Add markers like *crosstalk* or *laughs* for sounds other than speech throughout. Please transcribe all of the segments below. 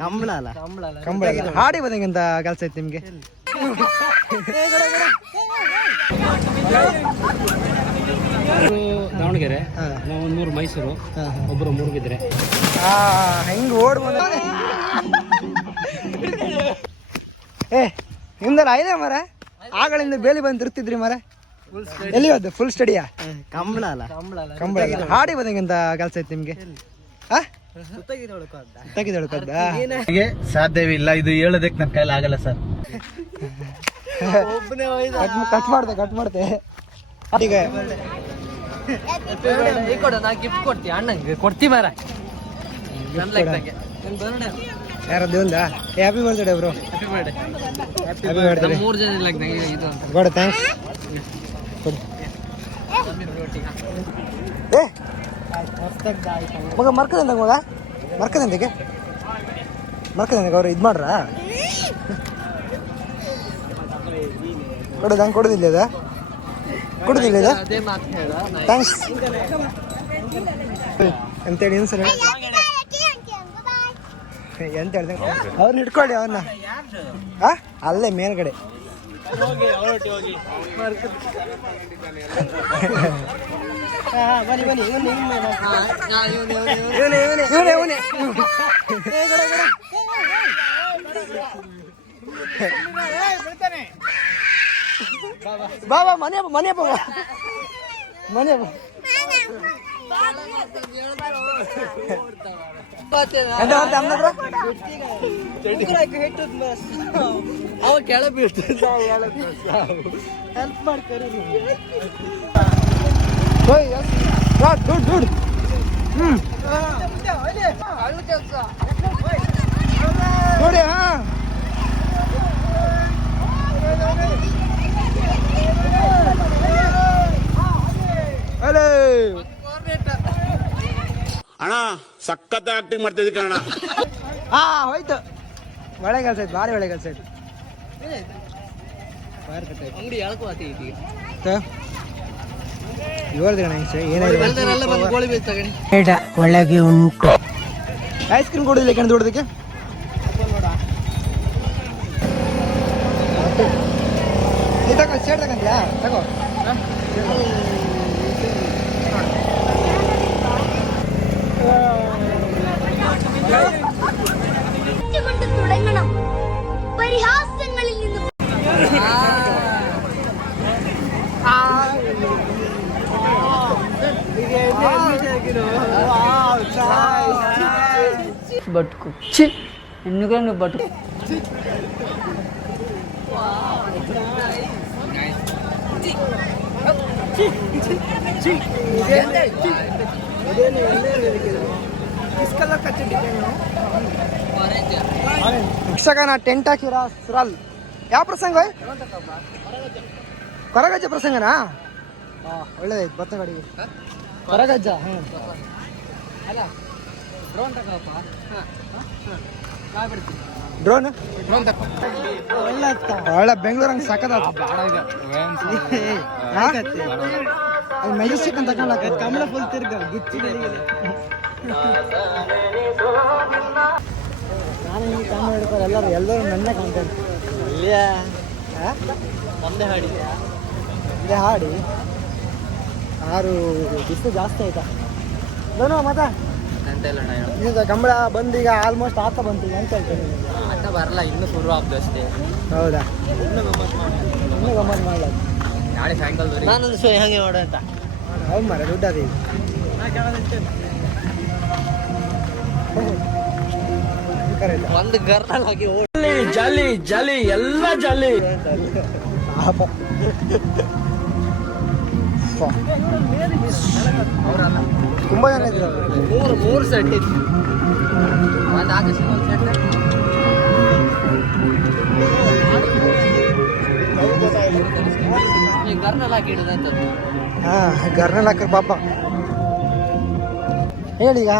ಕಂಬಳ ಅಲ್ಲ ಕಂಬಳ ಅಲ್ಲ. ಹಾಡಿ ಬದಂಗಂತ ಕೆಲಸ ಐತೆ ನಿಮಗೆ? ದಾವಣಗೆರೆ. ಒಂದು ಮೂರು ಮೈಸೂರು. ಒಬ್ಬರು ಮೂಡುಬಿದ್ರೆ ಆ ಹೆಂಗ್ ಓಡ್ ಬಂದ ಏ ನಿಮ್ದಲ್ಲ ಐದೇ ಮರ? ಆಗಳಿಂದ ಬೇಲಿ ಬಂದು ತಿರ್ತಿದ್ರಿ ಮರ? ಎಲ್ಲಿ ಹೋದ ಫುಲ್ ಸ್ಟಡಿಯಾ ಕಂಬಳ ಅಲ್ಲ ಕಂಬಳ. ಹಾಡಿ ಬದಂಗಂತ ಕೆಲಸ ಐತೆ ನಿಮಗೆ? ಹಾ ತೆಗೆದು ಹೇಳ್ಕೊದ್ದ ಸಾಧ್ಯವಿಲ್ಲ ಇದು ಹೇಳೋದಕ್ಕೆ ನನ್ನ ಕೈಲಿ ಆಗಲ್ಲ ಸರ್. ಕಟ್ ಮಾಡ್ದೆ ಕಟ್ ಮಾಡ್ದೆ. ಈಗ. ನಾ ಗಿಫ್ಟ್ ಕೊಡ್ತೀವಿ ಅಣ್ಣಂಗೆ ಕೊಡ್ತೀವಿ ಮಾರ ಯಾರ happy birthday bro happy birthday happy birthday ಮೂರು ಜನ ಇಲ್ಲ ಇದು ಅಂತ. ಗೋಡ ಥ್ಯಾಂಕ್ಸ್ ಕೊಡಿ. ಏ ಮಗ ಮರ್ಕದಂತ ಮಗ? ಮರ್ಕದಂತೆಗೆ ಮರ್ಕದಂತೆ ಅವ್ರು ಇದು ಮಾಡ್ರಾ? ಕೊಡೋದು ಹಂಗೆ ಕೊಡೋದಿಲ್ಲ ಅದ ಕೊಡೋದಿಲ್ಲ ಅದ ಥ್ಯಾಂಕ್ಸ್ ಅಂತೇಳಿ ಏನು ಸರ್? ಎಂತ ಹೇಳ್ದೆ ಅವ್ರನ್ನ ಹಿಡ್ಕೊಳ್ಳಿ ಅವ್ರನ್ನ ಹಾ ಅಲ್ಲೇ ಮೇಲ್ಗಡೆ. *laughs* ಇವನೇ ಇವನೇ ಬಾಬಾ ಮನೆ ಮನೆ ಬಾಬಾ ಮನೆ? ಅವ ಕೆಳ ಬೀಳ್ತದೆ ಹೆಲ್ಪ್ yes. ನೋಡಿ ಹಾ ಹಲೋ ಅಣ್ಣ ಸಖತ್ ಆಕ್ಟಿಂಗ್ ಮಾಡ್ತಿದ್ದಿ ಕಣ ಹಾ ಹೋಯ್ತು. ಒಳ್ಳೆ ಕೆಲಸ ಆಯ್ತು ಭಾರಿ ಒಳ್ಳೆ ಕೆಲಸ ಆಯ್ತು. ಅಂಗಡಿ ಎಳ್ಕೊ ಆತಿ ಒಳಗೆ ಉಂಟು. ಐಸ್ ಕ್ರೀಮ್ ಕೊಡೋದಿಲ್ಲ ಕಣ ದೊಡ್ಡದಕ್ಕೆ ತಗೋ ಸೇಡ್ ತಗೋ. ಪರಿಹಾರ బతుకు చి ఎందుకని నువ్వు బతుకు ಯಕ್ಷಗಾನ ಟೆಂಟ್ ಹಾಕಿರ ಸುರಲ್ ಯಾವ ಪ್ರಸಂಗ ಓಯ್? ಕೊರಗಜ್ಜ ಪ್ರಸಂಗನಾ ಒಳ್ಳೇದಾಯ್ತು ಭತ್ತ ಕಡೆಗೆ ಕೊರಗಜ್ಜ ಹ್ಞೂ ಡ್ರೋನ್ ಒಳ್ಳೆ ಬೆಂಗಳೂರಂಗೆ ಸಕ್ಕದ ಮೆಜೆಸ್ಟಿಕ್ ಅಂತ ತಗೊಂಡ ಕಮಲ ಫುಲ್ ತಿರ್ಗ ಗುಚ್ಚಿ ನಾನು ಹಿಂಗೆ ಕಾಮ ಹೇಳ್ತಾರೆ ಎಲ್ಲರೂ ಎಲ್ಲರೂ ನನ್ನ ಕಾಣ್ತಾರೆ. ಒಂದೇ ಹಾಡಿ ಒಂದೇ ಹಾಡಿ. ಆರು ಬಿಸಿಲು ಜಾಸ್ತಿ ಆಯ್ತಾ? ನೋನು ಮತ ಅಂತ ಇಲ್ಲ ಈಗ ಕಂಬಳ ಬಂದು ಈಗ ಆಲ್ಮೋಸ್ಟ್ ಆತ ಬಂತು ಈಗ ಅಂತ ಹೇಳ್ತೇನೆ. ಆಟ ಬರಲ್ಲ ಇನ್ನು ಶುರು ಆಗ್ತದೆ ಅಷ್ಟೇ. ಹೌದಾ? ಇನ್ನೂ ಗಮ್ಮತ್ ಮಾಡಲ್ಲ ನಾಳೆ ಸಾಯಂಕಾಲದವರೆಗೆ ನಾನೊಂದು ಶೋ ಹಂಗೆ ನೋಡ ಅಂತ. ಹೌದು ಮರ ದುಡ್ಡು ಅದೇ ಒಂದು ಗರ್ನಲ್ಲಿ ಹಾಕಿ ಓಡಿ ಜಾಲಿ ಜಾಲಿ ಎಲ್ಲ ಜಾಲಿ *laughs* ಪಾಪ. ತುಂಬಾ ಜನ ಇದ್ದಾರೆ. ಮೂರು ಮೂರು ಸೆಟ್ ಇತ್ತು. ಒಂದು ಆಕಾಶ ಒಂದು ಸೆಟ್ ಗರ್ನಲ್ಲಿ ಹಾಕಿ ಹಾ ಗರ್ನಲ್ಲಿ ಹಾಕ್ರ ಪಾಪ. ಹೇಳಿ ಈಗ.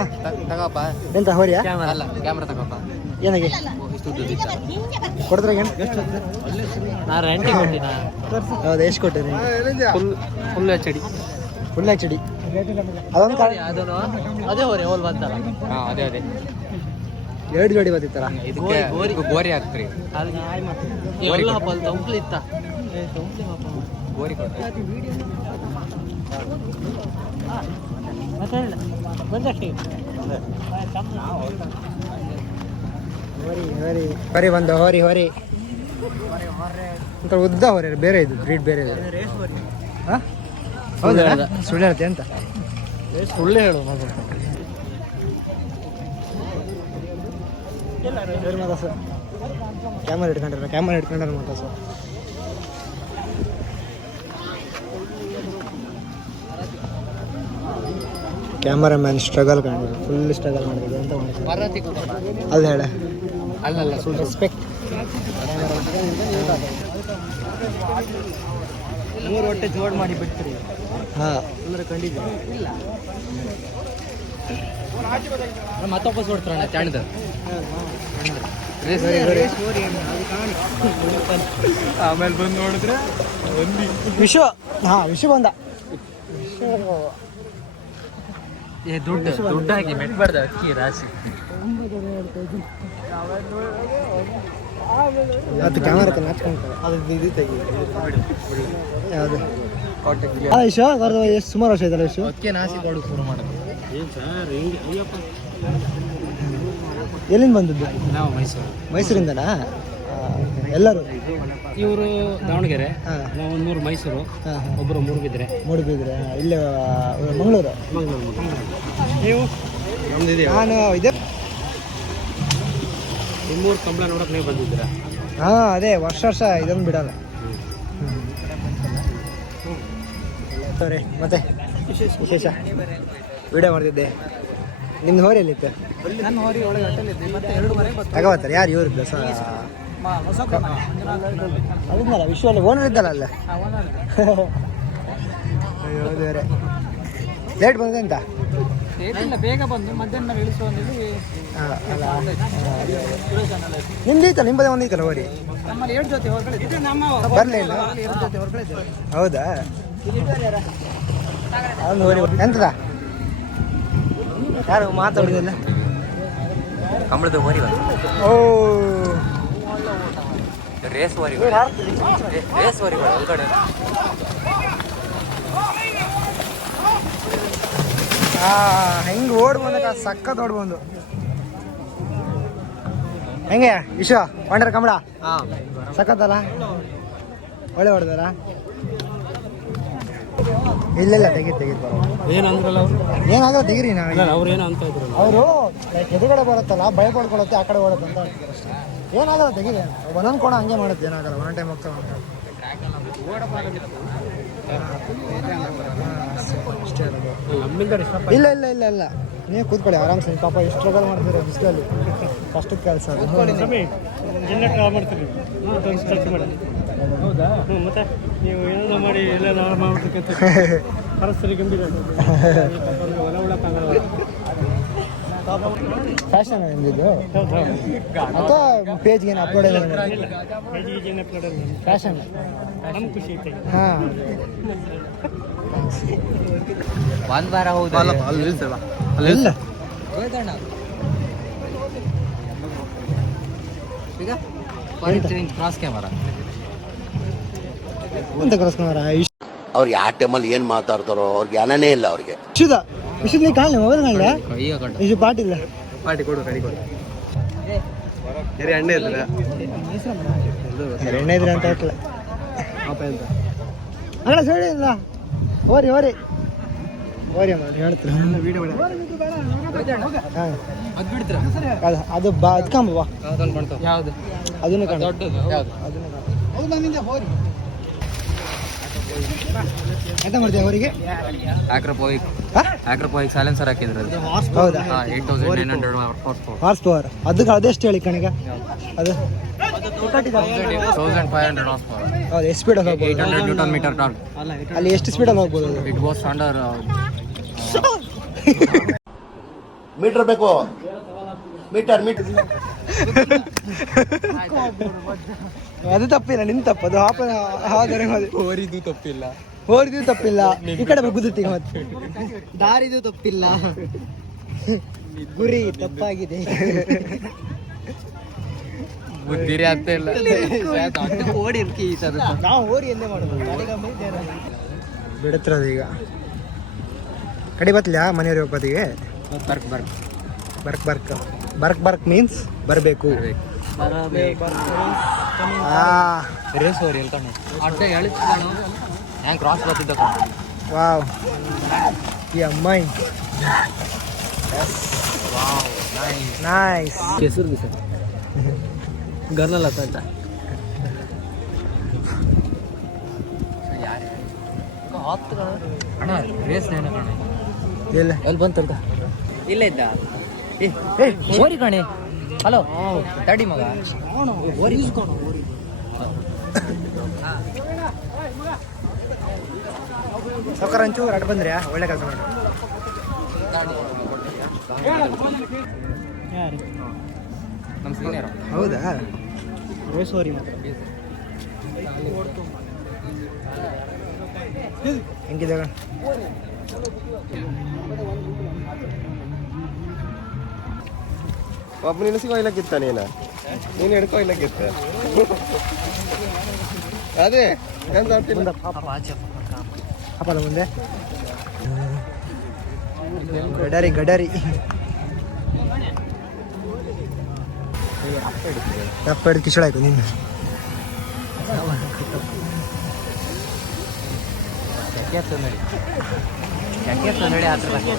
ತಗೋಪ್ಪ. ಎಂತ ಹೋರಿಯಾ? ಕ್ಯಾಮರಾ ಅಲ್ಲ ಕ್ಯಾಮ್ರಾ ತಗೋಪ್ಪ. ಏನಾಗಿ? ಕೊಡಿದ್ರೆ ಏನು ನಾ ರೆಂಟಿ ಕೊಟ್ಟಿನ? ಹೌದು ಎಷ್ಟು ಕೊಟ್ಟೆ full full H D. Full H D. ಅದೊಂದು ಕಾರ್ ಅದನ್ನು ಅದೇ ಹೋರಿ ಓಲ್ ಬಂತಲ್ಲ? ಹಾಂ ಅದೇ ಅದೇ. ಎರಡು ಜೋಡಿ ಬಂದಿತ್ತಲ್ಲ? ಇದಕ್ಕೆ ಗೋರಿ ಹಾಕ್ತ್ರಿ. ಎಲ್ಲ ಹಬ್ಬ ಹೋರಿ ತಂಪ್ಲಿ ಇತ್ತ ಗೋರಿ ಹೋರಿ. ಹೊರಿ ಬಂದ ಹೋರಿ ಹೊರಿ. ಅಂತ ಉದ್ದ ಹೊರೆ ಬೇರೆ ಇದು ಬ್ರೀಡ್ ಬೇರೆ ಇದೆ. ಹಾ? ಹೌದಾ? ಸುಳ್ಳು ಹೇಳ್ತೆ ಅಂತ ಸುಳ್ಳು ಹೇಳು ಮಗ. ಕ್ಯಾಮರಾ ಇಟ್ಕೊಂಡ್ರ ಕ್ಯಾಮರಾ ಇಟ್ಕೊಂಡ್ರ ಮಾತಾ ಸರ್ ಕ್ಯಾಮರಾ ಮ್ಯಾನ್ ಸ್ಟ್ರಗಲ್ ಕಂಡಿದ್ರು ಫುಲ್ ಸ್ಟ್ರಗಲ್ ಮಾಡಿದ್ರು ಅಂತ ಅಲ್ಲ ಹೇಳ. ಅಲ್ಲಲ್ಲ ಸ್ವಲ್ಪ ರೆಸ್ಪೆಕ್ಟ್ ಮೂರು ಹೊಟ್ಟೆ ಜೋಡ್ ಮಾಡಿ ಬಿಡ್ತೀರಿ ಹಾಂ ಅಂದ್ರೆ ಕಂಡಿದ್ದೀವಿ ಮತ್ತೊಬ್ಬ ಕೊಡ್ತಾರಣ್ಣ ಚಾಣಿದ ಆಮೇಲೆ ಬಂದು ನೋಡಿದ್ರೆ ಒಂದು. ವಿಶು ಹಾಂ ವಿಶು ಬಂದ. ಏ ದುಡ್ಡು ದುಡ್ಡಾಗಿ ಮೆಟ್ಬಾರ್ದು ಅಕ್ಕಿ ರಾಶಿ. ಅದು ಕ್ಯಾಮರಾ ನಾಚ್ಕೊಂತಾರೆ ಅದು ಇದು ತೆಗಿ ಯಾವುದು? ಅಲ್ಲ ಎಷ್ಟು ಸುಮಾರು ವರ್ಷ ಆಯ್ತಲ್ಲ ನಾಸಿ ಕೊಡು ಶುರು ಮಾಡೋದು ಎಲ್ಲಿಂದ ಬಂದದ್ದು? ನಾವು ಮೈಸೂರು. ಮೈಸೂರಿಂದನಾ? ಎಲ್ಲರೂ? ಇವರು ದಾವಣಗೆರೆ ನಾವು ಒಂದು ಮೂರು ಮೈಸೂರು ಒಬ್ಬರು ಮೂಡುಬಿದ್ರೆ ಮೂಡುಬಿದ್ರೆ ಇಲ್ಲೇ ಆ, ಮಂಗಳೂರು? ನೀವು? ನಾನು ಇದೆ ನಿಮ್ಮೂರು ಕಂಬಳ ನೋಡಕ್ ನೀವು ಬಂದಿದ್ದೀರಾ? ಹಾಂ ಅದೇ ವರ್ಷ ವರ್ಷ ಇದೊಂದು ಬಿಡಲ್ಲ. ಸರಿ ಮತ್ತೆ? ವಿಶೇಷ? ವಿಡಿಯೋ ಮಾಡ್ತಿದ್ದೆ. ನಿಮ್ದು ಹೋರಿ ಎಲ್ಲಿತ್ತು? ನನ್ನ ಹೋರಿ ಒಳಗೆ ಅಟ್ಟಲಿದ್ದೆ ಮತ್ತೆ ಎರಡು ಮನೆ ತಗೋತಾರೆ ಯಾರು ಇವ್ರು ಪ್ಲಸ್ ಹೊಸ ಅದಿದ್ದಲ್ಲ ವಿಶ್ವಲ್ಲಿ ಓನರ್ ಇದ್ದಲ್ಲ ಅಲ್ಲ? ಅಯ್ಯೋ ಲೇಟ್ ಬಂದೆ ಇಲ್ಲ ಬೇಗ ಬಂದು ಮಧ್ಯಾಹ್ನ ಇಳಿಸುವ ಹಾಂ ಅಲ್ಲ ನಿಮ್ದು ಐತಲ್ಲ ನಿಮ್ಮದೇ ಒಂದು ಐತಲ್ಲ ಹೋರಿ? ನಮ್ಮಲ್ಲಿ ಎರಡು ಜೊತೆ ಹೊರಗಡೆ ನಮ್ಮ ಬರಲಿಲ್ಲ ಎರಡು ಜೊತೆ ಹೊರಗಡೆ ಹೌದಾ? ಹೋರಿ ಎಂತದ ಯಾರು? ಮಾತಾಡೋದಿಲ್ಲ? ಕಂಬಳದ ಹೋರಿ ಓ. ರೇಸ್ ಹೋರಿ ರೇಸ್ ಹೋರಿ ಒಳಗಡೆ ಹೆಂಗ್ ಓಡ್ ಬಂದಕ್ಕ ಸಖತ್ ಓಡ್ ಬಂದು. ಹೆಂಗೆ ವಿಶ್ವ ವಂಡರ್ ಕಮಲ ಸಖತ್ತಲ್ಲ? ಒಳ್ಳೆ ಹೊಡೆದಾರ ಇಲ್ಲ ಇಲ್ಲ ತೆಗಿ ತೆಗೀರಿ. ಏನಂದ್ರಲ್ಲ ಏನಾದ್ರೂ ತೆಗೀರಿ ನಾವು ಅವ್ರು ಏನು ಅಂತ ಇದ್ರು? ಅವರು ಎದುರುಗಡೆ ಬರುತ್ತಲ್ಲ ಭಯ ಪಡ್ಕೊಳತ್ತೆ ಆ ಕಡೆ ಓಡುತ್ತೆ ಅಂತ ಏನಾದ್ರೂ ತೆಗೀರಿ ಒಂದೊಂದು ಕೋಣ ಹಂಗೆ ಮಾಡುತ್ತೆ ಏನಾಗಲ್ಲ ಒಂದೊಂದು ಟೈಮ್ ಹೋಗ್ತಾ. ಇಲ್ಲ ಇಲ್ಲ ಇಲ್ಲ ಇಲ್ಲ. ನೀವು ಕೂತ್ಕೊಳ್ಳಿ ಆರಾಮ್ಸೆ. ನೀವು ಪಾಪ ಎಷ್ಟು ಸ್ಟ್ರಗಲ್ ಮಾಡ್ತೀರ ಬಿಸಿಲಲ್ಲಿ? ಫಸ್ಟ್ ಕೆಲಸ ಅದು. ಮಾಡ್ತೀರಿ? ಖರ್ಚು ಮಾಡಿ. ಹೌದಾ? ಹ್ಞೂ ಮತ್ತೆ ನೀವು ಏನಾದ್ರು ಮಾಡಿ ಎಲ್ಲ ಮಾಡ್ಬೇಕಂತ ಪರಿಸ್ಥಿತಿ ಗಂಭೀರ. *laughs* ಫ್ಯಾಷನ್ ನಿಮ್ದಿದ್ದು ಅಥವಾ ಪೇಜ್ಗೆ ಏನು ಅಪ್ಲೋಡ್ ಎಲ್ಲ ಫ್ಯಾಷನ್ ನಮ್ಗೆ ಖುಷಿ ಹಾಂ. ಒಂದ್ ವಾರ ಹೌದು ಈಗ ಕ್ರಾಸ್ ಕ್ಯಾಮರಾ ಅಂತ ಕರೆಸ್ಕೊಂಡ್ರ ಅವ್ರು ಯಾವ ಟೈಮಲ್ಲಿ ಏನು ಮಾತಾಡ್ತಾರೋ ಅವ್ರಿಗೆ ಜ್ಞಾನನೇ ಇಲ್ಲ ಅವ್ರಿಗೆ. ವಿಶುದ ವಿಶುದ್ ನೀ ಕಾಣಲಿ ಮೊಬೈಲ್ ಕಾಣಲ ಈಗ ಕಂಡು ವಿಶು ಪಾಟಿಲ್ಲ ಪಾರ್ಟಿ ಕೊಡು ಕಡಿ ಕೊಡು ಎರೆ ಎಣ್ಣೆ ಇರ್ತದೆ ಎಣ್ಣೆ ಇದ್ರೆ ಅಂತ ಹೇಳ್ತಿಲ್ಲ ಪಾಪ ಅಂತ ಅಣ್ಣ ಸರಿ ಇಲ್ಲ ಓರಿ ಓರಿ ಓರಿ ಅಮ್ಮ ಹೇಳ್ತೀರ ವಿಡಿಯೋ ಹಾಂ ಅದು ಬಿಡ್ತೀರಾ ಅದು ಅದು ಬಾ ಅದು ಕಾಂಬ ಬಾ ಯಾವ್ದೊಂದು ಮಾಡ್ತಾವ ಯಾವ್ದು ಅದನ್ನು ಕಾಣ ದೊಡ್ಡದು ಯಾವ್ದು ಅದನ್ನು ಕಾಣ ಅದು ನನ್ನಿಂದ ಹೋರಿ ಎಂತ ಮಾಡ್ತೀವಿ ಅವರಿಗೆ? ಆಕ್ರೋಪೋಯಿಕ್ ಆಕ್ರೋಪೋಯಿಕ್ ಸೈಲೆನ್ಸರ್ ಹಾಕಿದ್ರು ಅದು ಹೌದಾ? Eight thousand nine hundred horsepower ಅದಕ್ಕೆ ಅದೆಷ್ಟು ಹೇಳಿ ಕಣಿಗ? ಅದು thousand five hundred horse power ಹೌದು ಎಷ್ಟು ಸ್ಪೀಡಲ್ಲಿ ಏಟ್ ಹೋಗ್ಬೋದು ಹಂಡ್ರೆಡ್ ನ್ಯೂಟನ್ ಮೀಟರ್ ಟಾರ್ಕ್ ಅಲ್ಲಿ ಎಷ್ಟು ಸ್ಪೀಡಲ್ಲಿ ಹೋಗ್ಬೋದು ಇಟ್ ಗೋಸ್ ಅಂಡರ್ ಮೀಟರ್ ಬೇಕು. ಮೀಟರ್ ಮೀಟರ್ *laughs* ಅದು ತಪ್ಪಿಲ್ಲ ನಿನ್ ತಪ್ಪು. ಅದು ಹಾಪ ಹಾದರೆ ಓರಿದು ತಪ್ಪಿಲ್ಲ. ಹೋರಿದು ತಪ್ಪಿಲ್ಲ. ಈ ಕಡೆ ಗುದ್ದುತ್ತೀಗ ಮತ್ತೆ. ದಾರಿದು ತಪ್ಪಿಲ್ಲ. ಗುರಿ ತಪ್ಪಾಗಿದೆ. ಬುದ್ಧಿರಿ ಅಂತ ಇಲ್ಲ. ಓಡಿ ನಾವು ಮಾಡೋದು? ಬಿಡುತ್ತಿರೋದು ಈಗ. ಕಡಿ ಬತ್ಲ ಮನೆಯವ್ರ ಹೋಗೋದಿಗೆ ಬರ್ಕ್ ಬರ್ಕ್. ಬರ್ಕ್ ಬರ್ಕ್. ಬರ್ಕ್ ಬರ್ಕ್ ಮೀನ್ಸ್ ಬರಬೇಕು. ರೇಸ್ ಹೋರಿ ಎಲ್ಕೊಂಡು ಅಡ್ಡ ಹೆಂಗೆ ಕ್ರಾಸ್ ಬರ್ತಿದ್ದ ವಾವ್. ಈ ಅಮ್ಮಾಯಿ ನೈಸ್ ಕೆಸರು ದಿವಸ ಗರ್ನಲ್ಲ ಅಂತ ಅಣ್ಣ ರೇಸ್ ನೇನ ಕಣ. ಇಲ್ಲ ಎಲ್ಲಿ ಬಂತ ಇಲ್ಲ ಇದ್ದ. ಏ ಓರಿ ಕಣೆ. ಹಲೋ. ತಡಿ ಮಗ. ಸೌಕರ್ ಒಂಚೂರು ಅಡ್ ಬಂದ್ರಿ ಒಳ್ಳೆ ಕೆಲಸ ಮಾಡಿ. ನಮ್ಮ ಸೀನಿಯರ್ ಹೌದಾ? ಸೋರಿ ಹೆಂಗಿದ್ದಾಗ ಹೆಂಗಿದಾಗ ಒಬ್ಬ ನಿಲ್ಲಿಸಿ ಕೊಯ್ಲಕ್ಕಿತ್ತ ನೀನು. ನೀನು ಹಿಡ್ಕೊ ಇಲ್ಲಕ್ಕಿತ್ತ ಅದೇ ಎಂತ ಆಗ್ತಿಲ್ಲ ಮುಂದೆ ಗಡರಿ ಗಡರಿ. ದಪ್ಪ ಹಿಡಿದು ಕಿಶಳಾಯ್ತು ನೀನು ನೋಡಿ. ಹತ್ರ ಲೆಟ್ಸ್ ಗೋ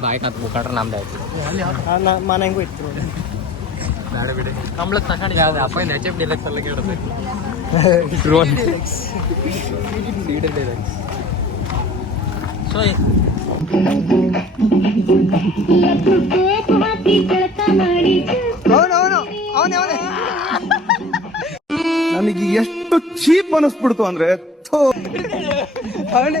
ಬಾಯ್ಕ್ ಅಂತ ನಮ್ದು ಆಯ್ತು ಮನೆ ಹೆಂಗೂ ಇತ್ತು ಎಚ್ ಎಫ್ ನನಗೆ ಎಷ್ಟು ಚೀಪ್ ಅನಿಸ್ಬಿಡ್ತು ಅಂದ್ರೆ ಅವನೇ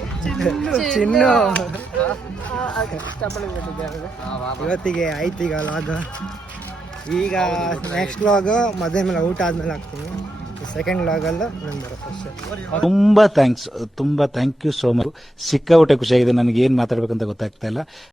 ಚಿನ್ನು. ಇವತ್ತಿಗೆ ಆಯ್ತು ಈಗ ಲಾಗ್ ಈಗ ನೆಕ್ಸ್ಟ್ ಲಾಗ್ ಮದುವೆ ಮೇಲೆ ಊಟ ಆದ್ಮೇಲೆ ಹಾಕ್ತೀನಿ. ಸೆಕೆಂಡ್ ಲಾಗಲ್ಲ ಅಷ್ಟೇ. ತುಂಬಾ ಥ್ಯಾಂಕ್ಸ್ ತುಂಬಾ ಥ್ಯಾಂಕ್ ಯು ಸೋ ಮಚ್ ಸಿಕ್ಕಾಪಟ್ಟೆ ಖುಷಿಯಾಗಿದೆ. ನನಗೆ ಏನು ಮಾತಾಡ್ಬೇಕಂತ ಗೊತ್ತಾಗ್ತಾ ಇಲ್ಲ.